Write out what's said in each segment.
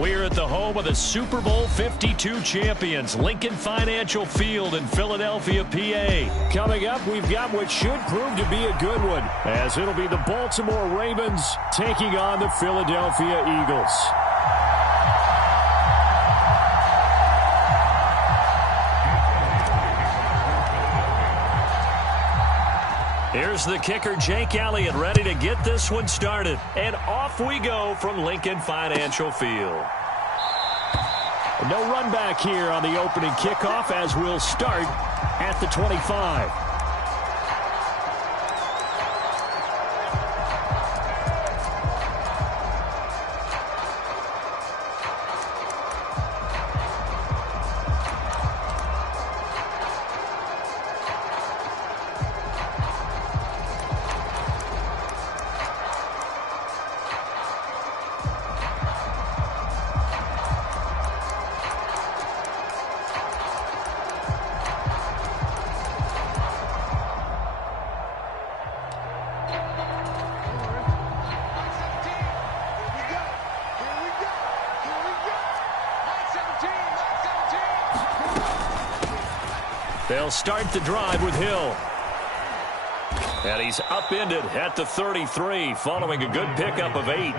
We're at the home of the Super Bowl 52 champions, Lincoln Financial Field in Philadelphia, PA. Coming up, we've got what should prove to be a good one, as it'll be the Baltimore Ravens taking on the Philadelphia Eagles. Here's the kicker, Jake Elliott, ready to get this one started. And off we go from Lincoln Financial Field. No run back here on the opening kickoff, as we'll start at the 25. They'll start the drive with Hill. And he's upended at the 33 following a good pickup of 8.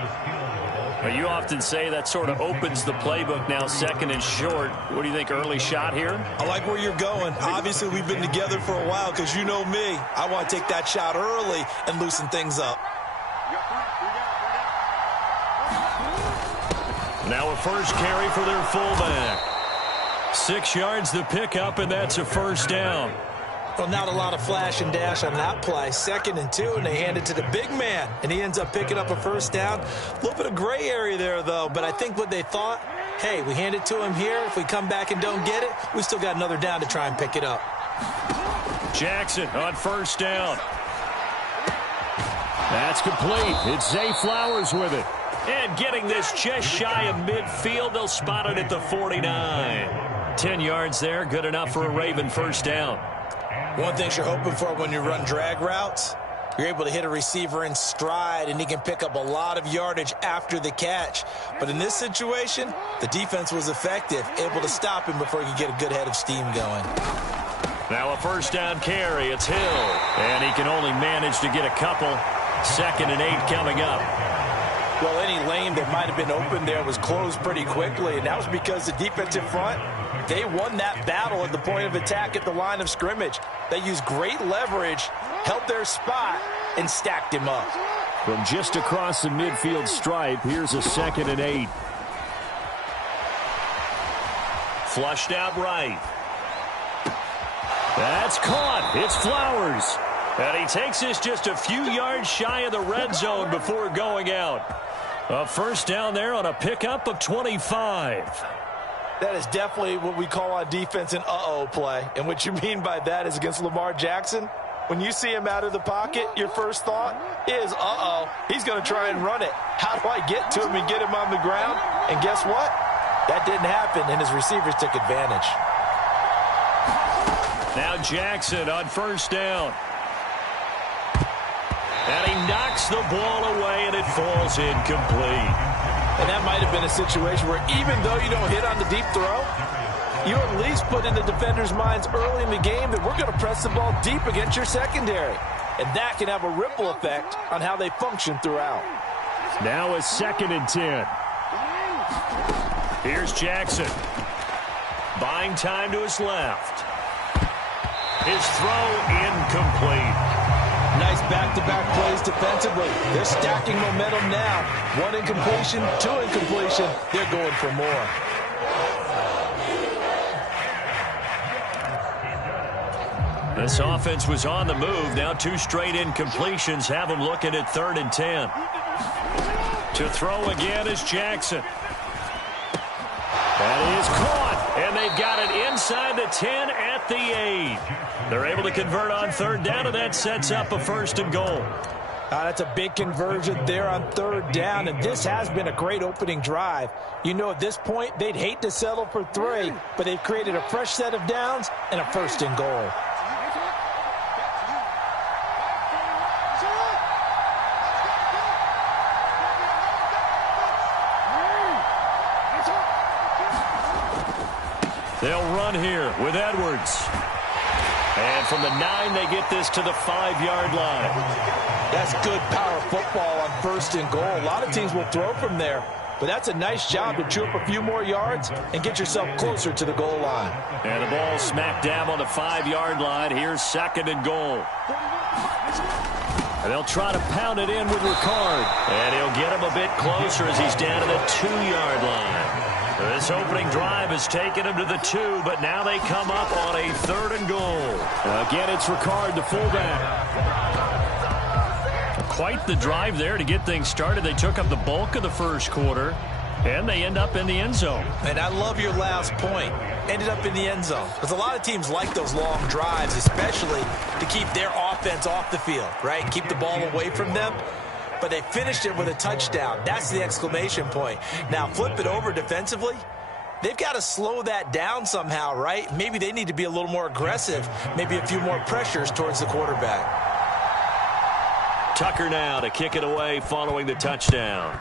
Now, you often say that sort of opens the playbook now, second and short. What do you think, early shot here? I like where you're going. Obviously, we've been together for a while because you know me. I want to take that shot early and loosen things up. Now a first carry for their fullback. 6 yards the pickup, and that's a first down. Well, not a lot of flash and dash on that play. 2nd and 2, and they hand it to the big man, and he ends up picking up a first down. A little bit of gray area there, though, but I think what they thought, hey, we hand it to him here. If we come back and don't get it, we still got another down to try and pick it up. Jackson on first down. That's complete. It's Zay Flowers with it. And getting this just shy of midfield, they'll spot it at the 49. 10 yards there, good enough for a Raven first down. One thing you're hoping for when you run drag routes, you're able to hit a receiver in stride, and he can pick up a lot of yardage after the catch. But in this situation, the defense was effective, able to stop him before he could get a good head of steam going. Now a first down carry, it's Hill. And he can only manage to get a couple. 2nd and 8 coming up. Well, any lane that might have been open there was closed pretty quickly, and that was because the defensive front, they won that battle at the point of attack at the line of scrimmage. They used great leverage, held their spot, and stacked him up. From just across the midfield stripe, here's a 2nd and 8. Flushed out right. That's caught. It's Flowers. And he takes this just a few yards shy of the red zone before going out. A first down there on a pickup of 25. That is definitely what we call on defense an uh-oh play. And what you mean by that is against Lamar Jackson, when you see him out of the pocket, your first thought is, uh-oh, he's going to try and run it. How do I get to him and get him on the ground? And guess what? That didn't happen, and his receivers took advantage. Now Jackson on first down. And he knocks the ball away, and it falls incomplete. And that might have been a situation where even though you don't hit on the deep throw, you at least put in the defender's minds early in the game that we're going to press the ball deep against your secondary. And that can have a ripple effect on how they function throughout. Now a 2nd and 10. Here's Jackson. Buying time to his left. His throw incomplete. Nice back-to-back plays defensively. They're stacking momentum now. 1 incompletion, 2 incompletion. They're going for more. This offense was on the move. Now 2 straight incompletions have them looking at 3rd and 10. To throw again is Jackson. That is caught, and they've got it inside the 10 at the 8. They're able to convert on 3rd down, and that sets up a 1st and goal. That's a big conversion there on 3rd down, and this has been a great opening drive. You know, at this point, they'd hate to settle for 3, but they've created a fresh set of downs and a 1st and goal. They'll run here with Edwards. And from the 9, they get this to the 5-yard line. That's good power football on 1st and goal. A lot of teams will throw from there, but that's a nice job to chew up a few more yards and get yourself closer to the goal line. And the ball smack dab on the 5-yard line. Here's 2nd and goal. And they'll try to pound it in with Ricard. And he'll get him a bit closer as he's down to the 2-yard line. This opening drive has taken him to the 2, but now they come up on a 3rd and goal. Again, it's Ricard, the fullback. Quite the drive there to get things started. They took up the bulk of the first quarter, and they end up in the end zone. And I love your last point. Ended up in the end zone. Because a lot of teams like those long drives, especially to keep their offense off the field, right? Keep the ball away from them. But they finished it with a touchdown. That's the exclamation point. Now flip it over defensively. They've got to slow that down somehow, right? Maybe they need to be a little more aggressive. Maybe a few more pressures towards the quarterback. Tucker now to kick it away following the touchdown.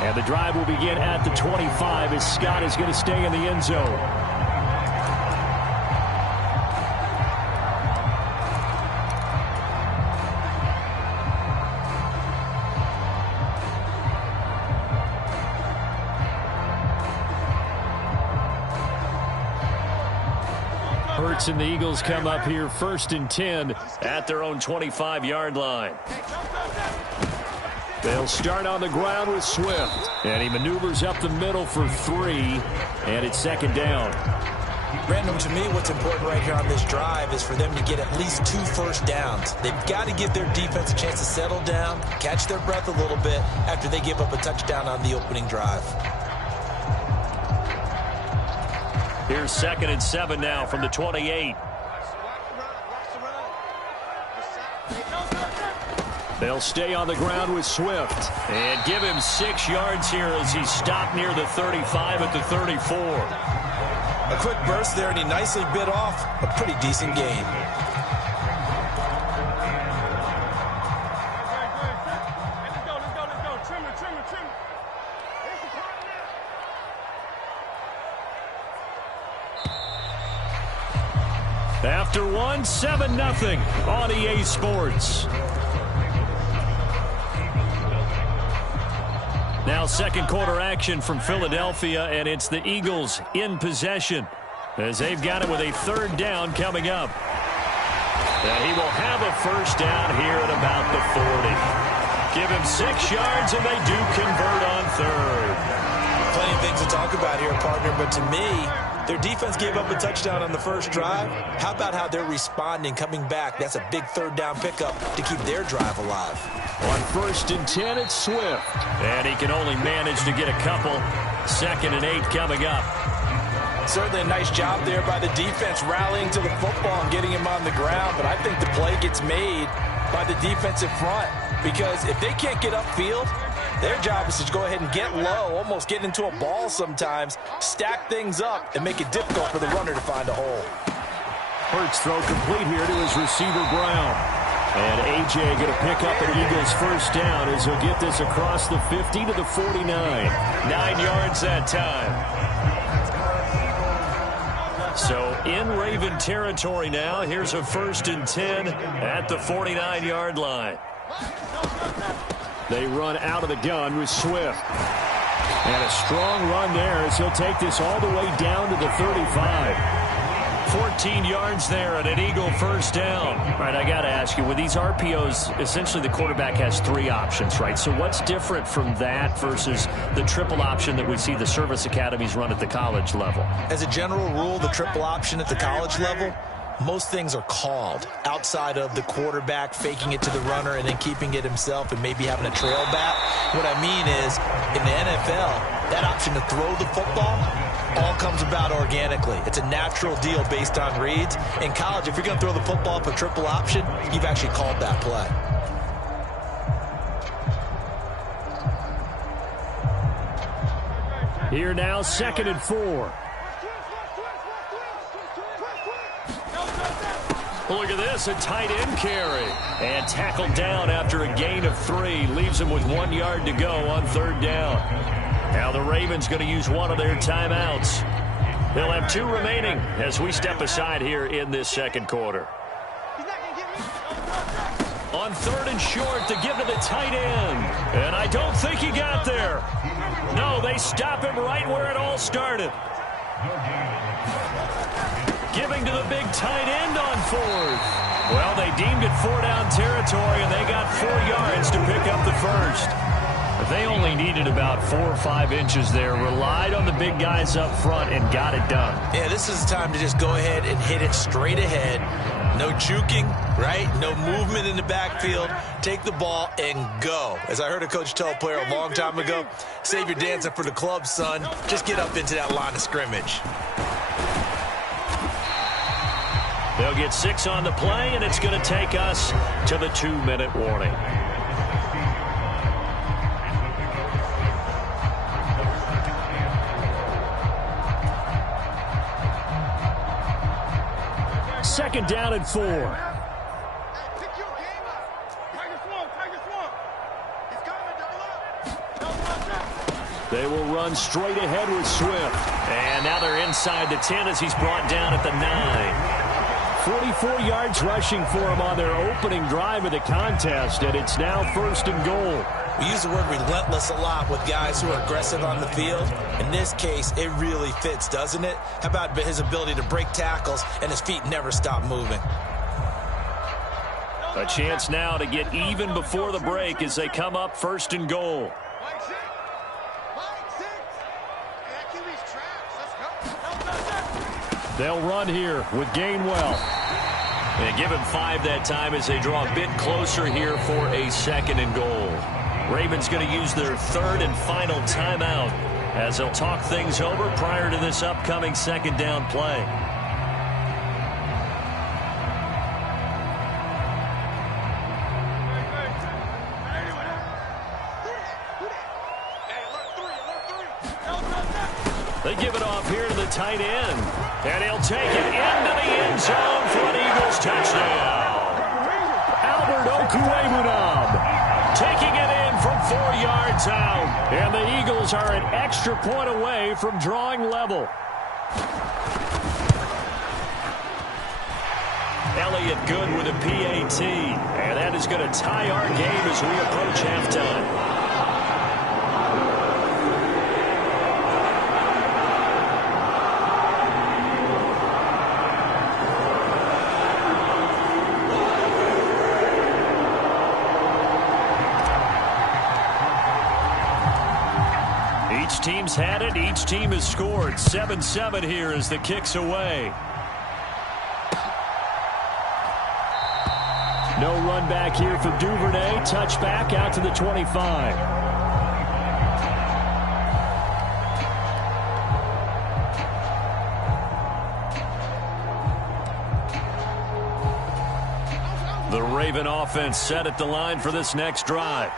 And the drive will begin at the 25 as Scott is going to stay in the end zone. Hurts and the Eagles come up here 1st and 10 at their own 25-yard line. They'll start on the ground with Swift. And he maneuvers up the middle for 3. And it's 2nd down. Brandon, to me, what's important right here on this drive is for them to get at least 2 first downs. They've got to give their defense a chance to settle down, catch their breath a little bit after they give up a touchdown on the opening drive. Here's 2nd and 7 now from the 28. They'll stay on the ground with Swift and give him 6 yards here as he's stopped near the 35 at the 34. A quick burst there, and he nicely bit off a pretty decent gain. After 1, 7-0 on EA Sports. Now 2nd quarter action from Philadelphia, and it's the Eagles in possession as they've got it with a 3rd down coming up. And he will have a 1st down here at about the 40. Give him 6 yards, and they do convert on 3rd. Plenty of things to talk about here, partner, but to me, their defense gave up a touchdown on the first drive. How about how they're responding, coming back? That's a big 3rd down pickup to keep their drive alive. On 1st and 10, it's Swift. And he can only manage to get a couple. 2nd and 8 coming up. Certainly a nice job there by the defense rallying to the football and getting him on the ground. But I think the play gets made by the defensive front. Because if they can't get upfield, their job is to go ahead and get low, almost get into a ball sometimes, stack things up, and make it difficult for the runner to find a hole. Hurts throw complete here to his receiver, Brown. And A.J. going to pick up an Eagles 1st down as he'll get this across the 50 to the 49. 9 yards that time. So in Raven territory now. Here's a 1st and 10 at the 49-yard line. They run out of the gun with Swift. And a strong run there as he'll take this all the way down to the 35. 14 yards there and an Eagle 1st down. All right, I got to ask you, with these RPOs, essentially the quarterback has 3 options, right? So what's different from that versus the triple option that we see the service academies run at the college level? As a general rule, the triple option at the college level, most things are called outside of the quarterback faking it to the runner and then keeping it himself and maybe having a trail back. What I mean is, in the NFL, that option to throw the football all comes about organically. It's a natural deal based on reads. In college, if you're going to throw the football up a triple option, you've actually called that play. Here now, 2nd and 4. Look at this, a tight end carry. And tackled down after a gain of 3. Leaves him with 1 yard to go on 3rd down. Now the Ravens going to use one of their timeouts. They'll have 2 remaining as we step aside here in this 2nd quarter. On 3rd and short to give to the tight end. And I don't think he got there. No, they stop him right where it all started. Giving to the big tight end on 4th. Well, they deemed it 4-down territory, and they got 4 yards to pick up the 1st. But they only needed about 4 or 5 inches there. Relied on the big guys up front and got it done. Yeah, this is the time to just go ahead and hit it straight ahead. No juking, right? No movement in the backfield. Take the ball and go. As I heard a coach tell a player a long time ago, save your dancing for the club, son. Just get up into that line of scrimmage. They'll get 6 on the play, and it's going to take us to the 2-minute warning. Second down and 4. They will run straight ahead with Swift. And now they're inside the 10 as he's brought down at the 9. 44 yards rushing for him on their opening drive of the contest, and it's now 1st and goal. We use the word relentless a lot with guys who are aggressive on the field. In this case, it really fits, doesn't it? How about his ability to break tackles and his feet never stop moving? A chance now to get even before the break as they come up 1st and goal. They'll run here with Gainwell. And give him 5 that time as they draw a bit closer here for a 2nd and goal. Ravens going to use their 3rd and final timeout as they'll talk things over prior to this upcoming 2nd down play. They give it off here to the tight end. And he'll take it into the end zone for an Eagles touchdown. Albert Okwuegbunam taking it in from 4 yards out. And the Eagles are an extra point away from drawing level. Elliott good with a PAT. And that is going to tie our game as we approach halftime. Each team's had it. Each team has scored. 7-7 here as the kick's away. No run back here for Duvernay. Touchback out to the 25. The Raven offense set at the line for this next drive.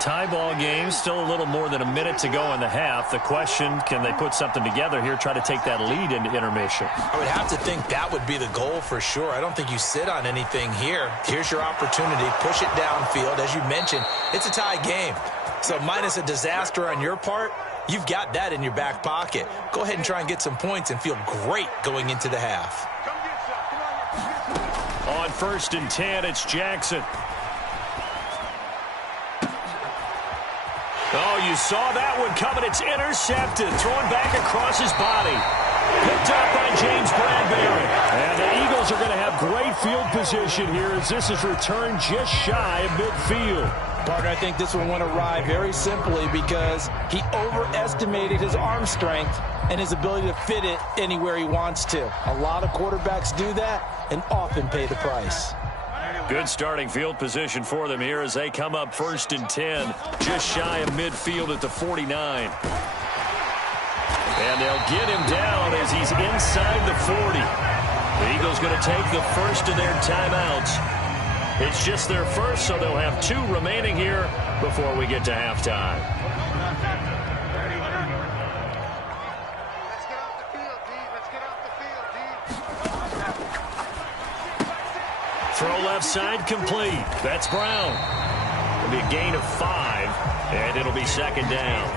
Tie ball game, still a little more than a minute to go in the half. The question, can they put something together here, try to take that lead into intermission? I would have to think that would be the goal for sure. I don't think you sit on anything here. Here's your opportunity. Push it downfield. As you mentioned, it's a tie game. So minus a disaster on your part, you've got that in your back pocket. Go ahead and try and get some points and feel great going into the half. On 1st and 10, it's Jackson. Oh, you saw that one coming. It's intercepted. Thrown back across his body. Picked up by James Bradbury. And the Eagles are going to have great field position here as this is returned just shy of midfield. Partner, I think this one went awry very simply because he overestimated his arm strength and his ability to fit it anywhere he wants to. A lot of quarterbacks do that and often pay the price. Good starting field position for them here as they come up 1st and 10, just shy of midfield at the 49. And they'll get him down as he's inside the 40. The Eagles going to take the first of their timeouts. It's just their first, so they'll have 2 remaining here before we get to halftime. Throw left side complete. That's Brown. It'll be a gain of 5, and it'll be second down.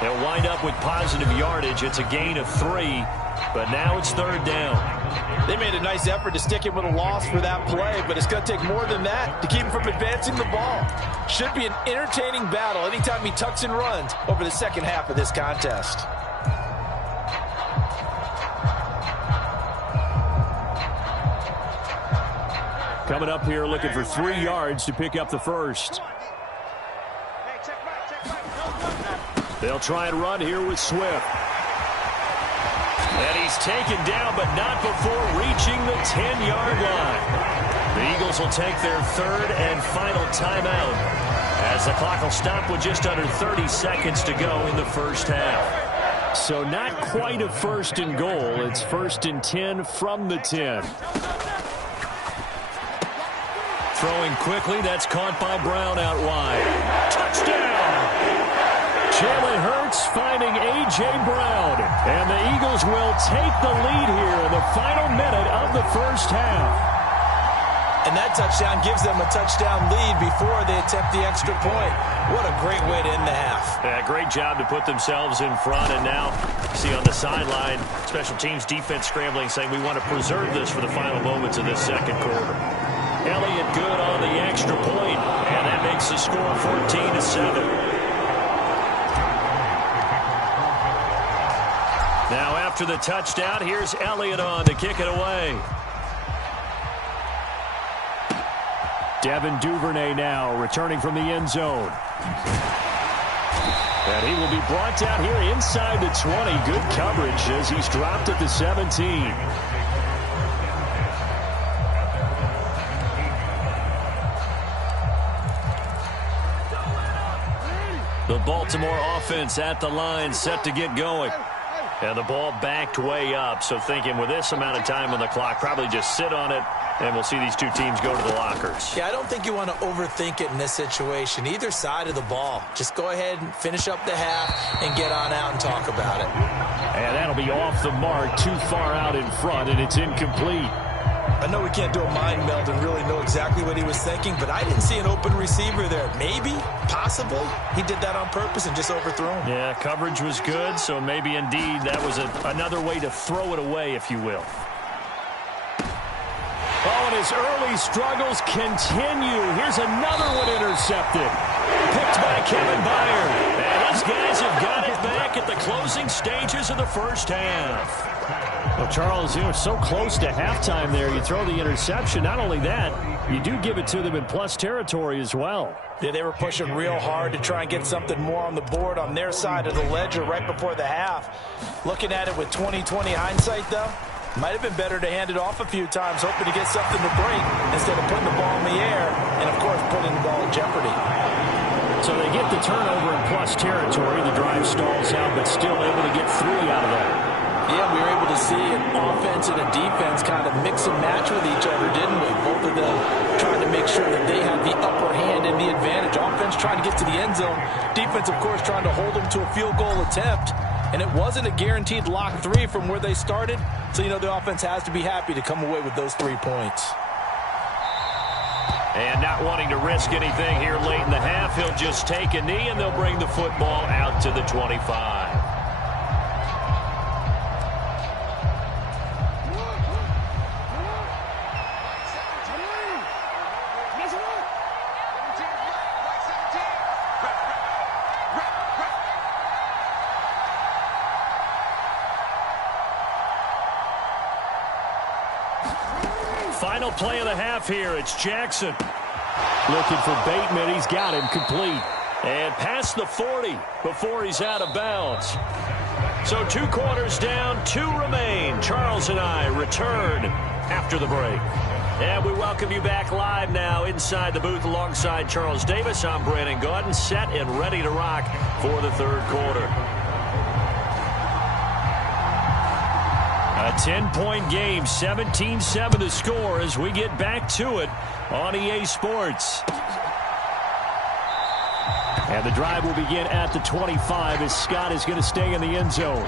They'll wind up with positive yardage. It's a gain of 3, but now it's third down. They made a nice effort to stick him with a loss for that play, but it's going to take more than that to keep him from advancing the ball. Should be an entertaining battle anytime he tucks and runs over the second half of this contest. Coming up here looking for 3 yards to pick up the first. They'll try and run here with Swift. And he's taken down, but not before reaching the 10-yard line. The Eagles will take their third and final timeout as the clock will stop with just under 30 seconds to go in the first half. So not quite a first and goal. It's first and 10 from the 10. Throwing quickly, that's caught by Brown out wide. Touchdown! Jalen Hurts finding A.J. Brown. And the Eagles will take the lead here in the final minute of the first half. And that touchdown gives them a touchdown lead before they attempt the extra point. What a great way to end the half. Yeah, great job to put themselves in front. And now, see on the sideline, special teams defense scrambling, saying we want to preserve this for the final moments of this second quarter. Elliott good on the extra point, and that makes the score 14-7. Now after the touchdown, here's Elliott on to kick it away. Devin Duvernay now returning from the end zone. And he will be brought down here inside the 20. Good coverage as he's dropped at the 17. The Baltimore offense at the line, set to get going. And the ball backed way up, so thinking with this amount of time on the clock, probably just sit on it, and we'll see these two teams go to the lockers. Yeah, I don't think you want to overthink it in this situation. Either side of the ball. Just go ahead and finish up the half and get on out and talk about it. And that'll be off the mark, too far out in front, and it's incomplete. I know we can't do a mind meld and really know exactly what he was thinking, but I didn't see an open receiver there. Maybe, possibly, he did that on purpose and just overthrew him. Yeah, coverage was good, so maybe indeed that was another way to throw it away, if you will. Oh, and his early struggles continue. Here's another one intercepted. Picked by Kevin Byard. And his guys have got it back at the closing stages of the first half. Well, Charles, you were so close to halftime there. You throw the interception. Not only that, you do give it to them in plus territory as well. Yeah, they were pushing real hard to try and get something more on the board on their side of the ledger right before the half. Looking at it with 20/20 hindsight, though, might have been better to hand it off a few times, hoping to get something to break instead of putting the ball in the air and, of course, putting the ball in jeopardy. So they get the turnover in plus territory. The drive stalls out, but still able to get 3 out of that. Yeah, we were able to see an offense and a defense kind of mix and match with each other, didn't we? Both of them trying to make sure that they had the upper hand and the advantage. Offense trying to get to the end zone. Defense, of course, trying to hold them to a field goal attempt. And it wasn't a guaranteed lock 3 from where they started. So, you know, the offense has to be happy to come away with those 3 points. And not wanting to risk anything here late in the half, he'll just take a knee and they'll bring the football out to the 25. Final play of the half here. It's Jackson. Looking for Bateman. He's got him complete. And past the 40 before he's out of bounds. So 2 quarters down, 2 remain. Charles and I return after the break. And we welcome you back live now inside the booth alongside Charles Davis. I'm Brandon Gaudin, set and ready to rock for the third quarter. A A 10-point game, 17-7 to score as we get back to it on EA Sports. And the drive will begin at the 25 as Scott is going to stay in the end zone.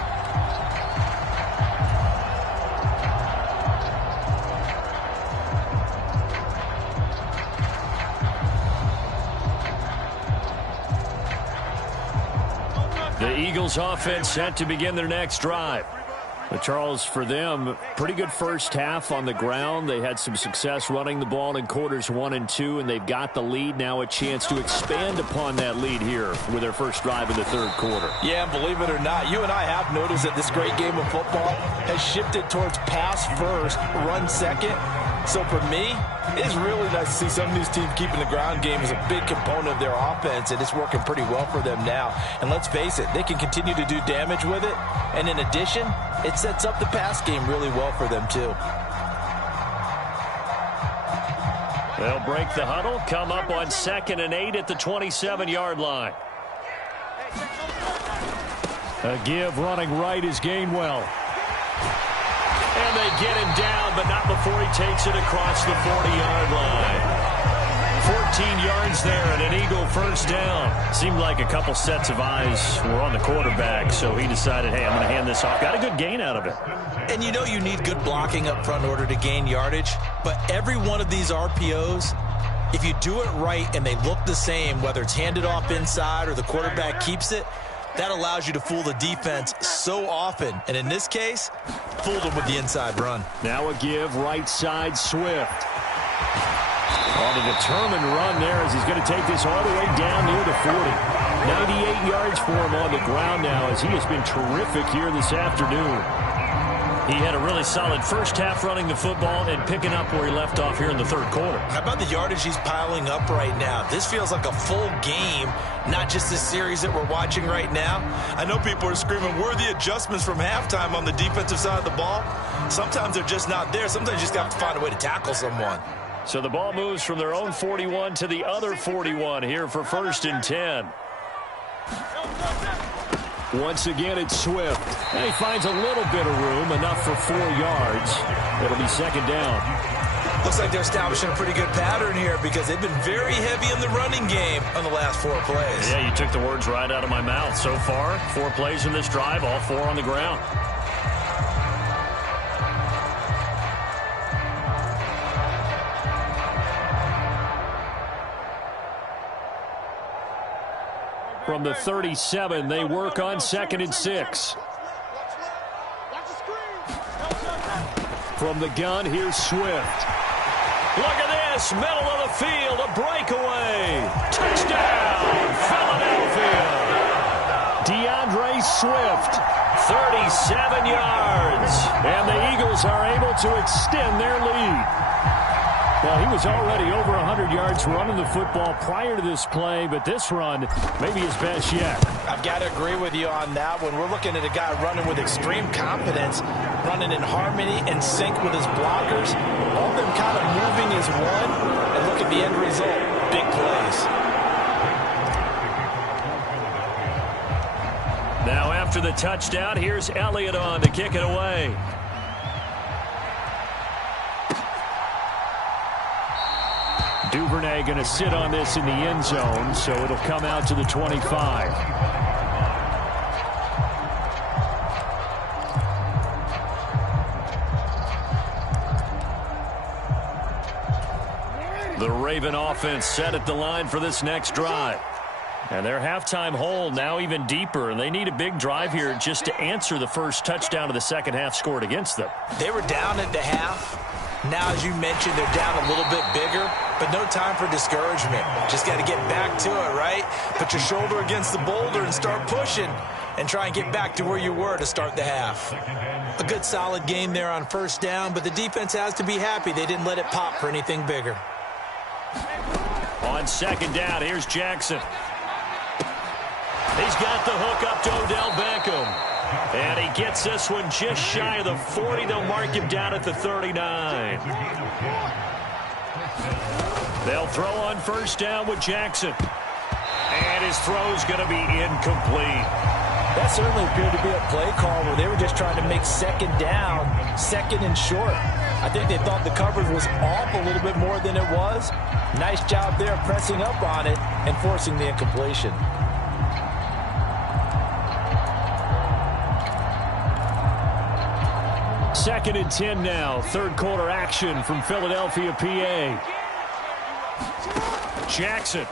The Eagles offense set to begin their next drive. But Charles, for them, pretty good first half on the ground. They had some success running the ball in quarters 1 and 2, and they've got the lead. Now a chance to expand upon that lead here with their first drive in the third quarter. Yeah, and believe it or not, you and I have noticed that this great game of football has shifted towards pass first, run second. So for me, it's really nice to see some of these teams keeping the ground game as a big component of their offense, and it's working pretty well for them now. And let's face it, they can continue to do damage with it. And in addition, it sets up the pass game really well for them too. They'll break the huddle, come up on 2nd and 8 at the 27-yard line. A give running right is Gainwell. And they get him down, but not before he takes it across the 40-yard line. 14 yards there and an Eagle first down. Seemed like a couple sets of eyes were on the quarterback, so he decided, hey, I'm going to hand this off. Got a good gain out of it. And you know you need good blocking up front in order to gain yardage, but every one of these RPOs, if you do it right and they look the same, whether it's handed off inside or the quarterback keeps it, that allows you to fool the defense so often. And in this case, fooled them with the inside run. Now a give, right side, Swift. On a determined run there as he's going to take this all the way down near the 40. 98 yards for him on the ground now as he has been terrific here this afternoon. He had a really solid first half running the football and picking up where he left off here in the third quarter. How about the yardage he's piling up right now? This feels like a full game, not just the series that we're watching right now. I know people are screaming, where are the adjustments from halftime on the defensive side of the ball? Sometimes they're just not there. Sometimes you just have to find a way to tackle someone. So the ball moves from their own 41 to the other 41 here for 1st and 10. Once again, it's Swift. And he finds a little bit of room, enough for 4 yards. It'll be 2nd down. Looks like they're establishing a pretty good pattern here because they've been very heavy in the running game on the last 4 plays. Yeah, you took the words right out of my mouth. So far, 4 plays in this drive, all 4 on the ground. From the 37, they work on 2nd and 6. From the gun, here's Swift. Look at this, middle of the field, a breakaway. Touchdown, Philadelphia. DeAndre Swift, 37 yards. And the Eagles are able to extend their lead. Well, he was already over 100 yards running the football prior to this play, but this run may be his best yet. I've got to agree with you on that one. We're looking at a guy running with extreme confidence, running in harmony and sync with his blockers. All of them kind of moving as one, and look at the end result. Big plays. Now after the touchdown, here's Elliott on to kick it away. Duvernay going to sit on this in the end zone, so it'll come out to the 25. The Raven offense set at the line for this next drive. And their halftime hole now even deeper, and they need a big drive here just to answer the first touchdown of the second half scored against them. They were down at the half. Now, as you mentioned, they're down a little bit bigger, but no time for discouragement. Just got to get back to it, right? Put your shoulder against the boulder and start pushing and try and get back to where you were to start the half. A good solid game there on first down, but the defense has to be happy they didn't let it pop for anything bigger. On 2nd down, here's Jackson. He's got the hook up to Odell Beckham. And he gets this one just shy of the 40. They'll mark him down at the 39. They'll throw on first down with Jackson. And his throw's going to be incomplete. That certainly appeared to be a play call where they were just trying to make second down, second and short. I think they thought the coverage was off a little bit more than it was. Nice job there pressing up on it and forcing the incompletion. Second and 10 now. Third quarter action from Philadelphia, PA. Jackson.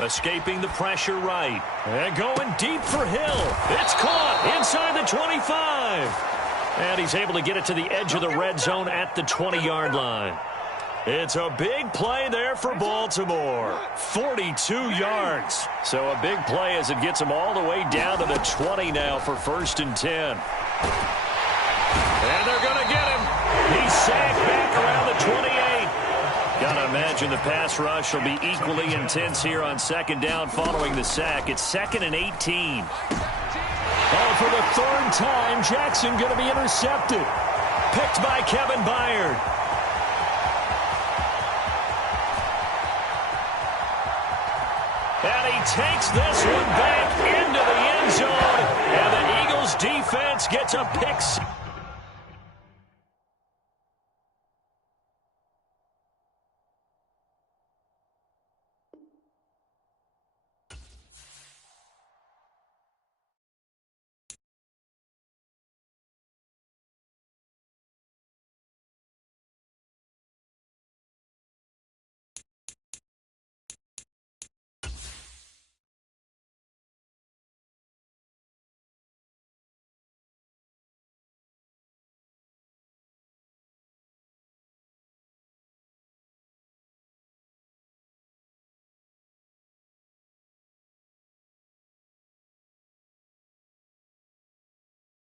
Escaping the pressure right. And going deep for Hill. It's caught inside the 25. And he's able to get it to the edge of the red zone at the 20-yard line. It's a big play there for Baltimore. 42 yards. So a big play as it gets them all the way down to the 20 now for 1st and 10. And they're going to get him. He's sacked back around the 28. Got to imagine the pass rush will be equally intense here on second down following the sack. It's 2nd and 18. Oh, for the 3rd time, Jackson going to be intercepted. Picked by Kevin Byard. And he takes this one back into the end zone. And the Eagles defense gets a pick.